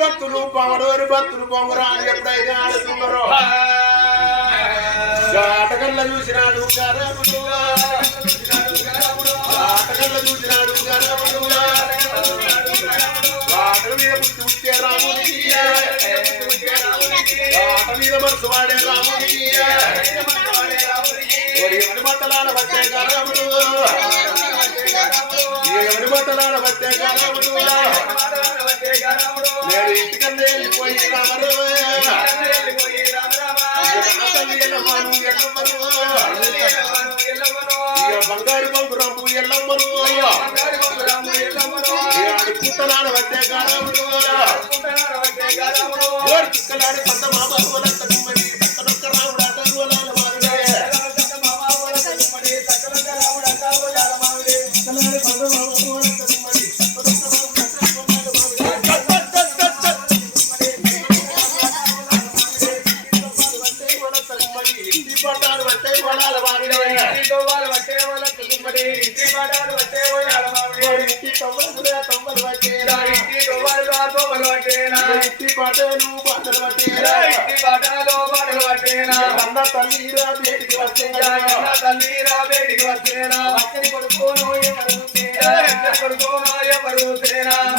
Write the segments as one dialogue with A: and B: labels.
A: భక్తులు పవడోరి భక్తులు పొంగరాలు ఎప్పుడైతే ఆడుతున్నారో ఆటగల్ల చూసినాడు గరములు ఆటగల్ల చూసినాడు గరములు ఆట మీద పుట్టి పుట్టే రామునికి ఆట మీద మనసు వాడే రామునికి ఎవరి బట్టలాల వచ్చే గరములు ఎవరి బట్టలాల వచ్చే గరములు బంగారు రంగు ఎల్లమ్మను. అడుకుంటున్నాడు వచ్చే గరములు ఓరి పంట మామూలంత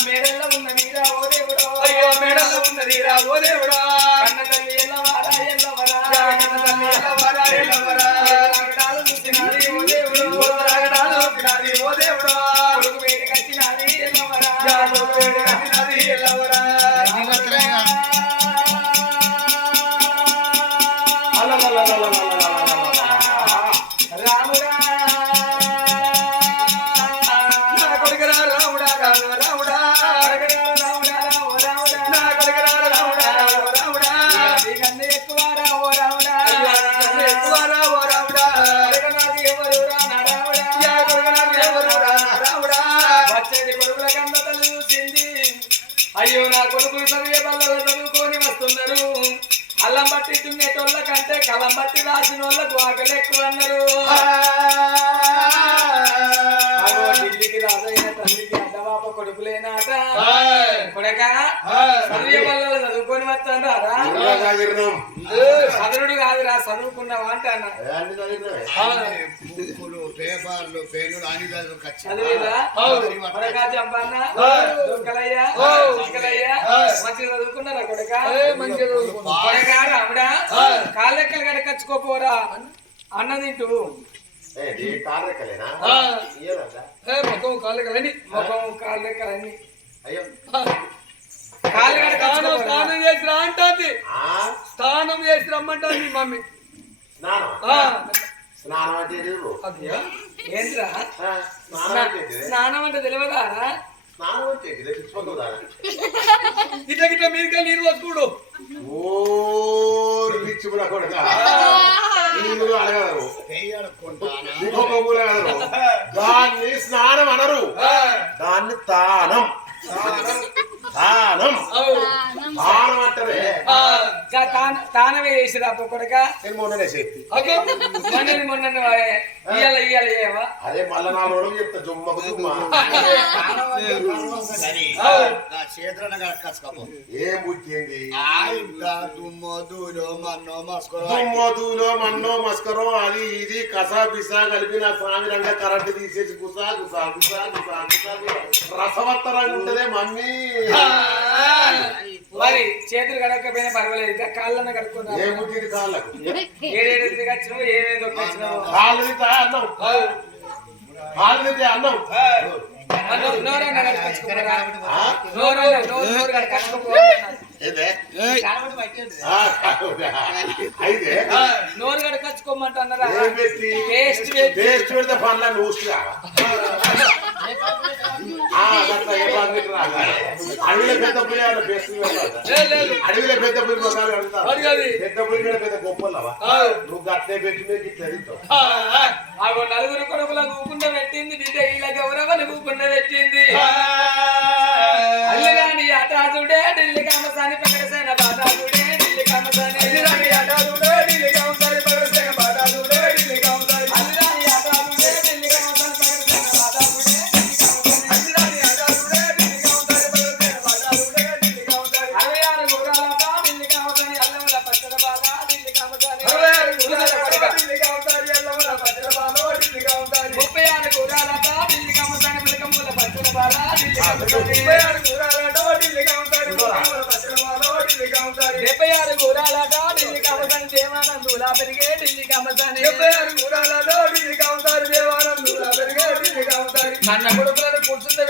B: మేడల్లో ఉన్న మీరా ఓ దేవుడా. అయ్యో మేడల్లో ఉన్నది రా ఓ దేవుడా? కన్న అయ్యో నా కొడుకులు చదివే బల్లలో చదువుకొని వస్తున్నారు అల్లం బట్టి దున్నేటోళ్ళ కంటే కలం బట్టి రాసిన వాళ్ళకు ఆకలి ఎక్కువ అన్నారు ఢిల్లీకి రాజైన తల్లికి అడ్డవాప కొడుకులేనాట. కొడక? చదివే వస్తాడారా చదువుడు కాదురా చదువుకున్నావా అంటే అన్న.
C: బుక్కులు పేపర్లు పెన్నులు అన్ని
B: మంచిగా చదువుకున్నారా కొడక? రాముడా కాళ్ళెక్కలు గడకచ్చుకోపోరా అన్న తింటూ.
D: మొత్తం కాళ్ళు కలండి
B: ముఖం కాళ్ళెక్కలన్నీ.
A: అయ్యో.
D: స్నానం స్నానం చేసి రా అంటుంది. స్నానం చేసి రమ్మంటుంది మీ మమ్మీ.
A: స్నానం
D: ఆ,
A: స్నానం అంటే?
B: ఏంట్రా?
A: స్నానం అంటే
B: తెలియదా?
A: తెచ్చుకోకూడదా?
D: గిట్ల మీరుగా నీరు వస్తుడు
A: ఓరి కొడక. అడగరు. దాన్ని స్నానం అనరు. దాన్ని తానం. తానం తానం
B: తానమే చేసిరా కొడక.
A: నేను మొన్ననే చేతి
B: మొన్న మొన్న ఇయ్యాల ఇయ్యాల ఏవా
A: అదే మళ్ళా నాలుగు రోజులు చెప్తా జుమ్మకు జుమ్మ.
C: నా చేతులను కట్టుకోపో
A: ఏం బుద్ధి ఏంది
C: ఇంకా దుమ్మో దూలో మన్నో మస్కరో
A: దుమ్మోదులో మన్నో మస్కరో అది ఇది కసా బిసా కలిపి నా స్వామి రంగా కరెంట్ తీసేసి గుసా గుసా గుసా గుసా గుసా గుసా. రసవత్తరంగా ఉంటదే మమ్మీ
B: మరి చేతులు కడకపోయినా పర్వాలేదు. ఇంకా కాళ్ళన్న కడుక్కున్నా
A: ఏం ఇది కాళ్ళకు?
B: ఏడేడు వచ్చినావు? ఏమేదో వచ్చినావు?
A: కాళ్ళు అన్నం. కాళ్ళు అన్నం.
B: నోరు నోరు కడుకొచ్చుకో
A: ఏదే? ఆ, అయితే
B: నోరు కడుకొచ్చుకోమంటున్నారా
A: ఏం పెట్టి
B: పేస్ట్ పెట్టి
A: టేస్ట్ పెడితే అడవిలో పెద్ద పులి అడవిలో పెద్ద పులి మొక్కలు అడుగుతారు. పెద్ద పులి మీద పెద్ద గొప్పలవా? నువ్వు ఇట్లా
B: ఆగో నలుగురు కొడుకులకు ఊకుండా పెట్టింది బిడ్డ ఇలా గౌరవలు ఊకుండా పెట్టింది. డెబ్బై ఆరు గురాలట ఢిల్లీ కమ్మసాని దేవానందులా పెరిగే ఢిల్లీ కమ్మసాని
D: డెబ్బై ఆరు కూరాలలో ఢిల్లీ కమ్ముతారు. దేవానందుల పెరిగే ఢిల్లీ కమ్ముతారు.
B: నన్న కొడుకులను కూర్చుంటే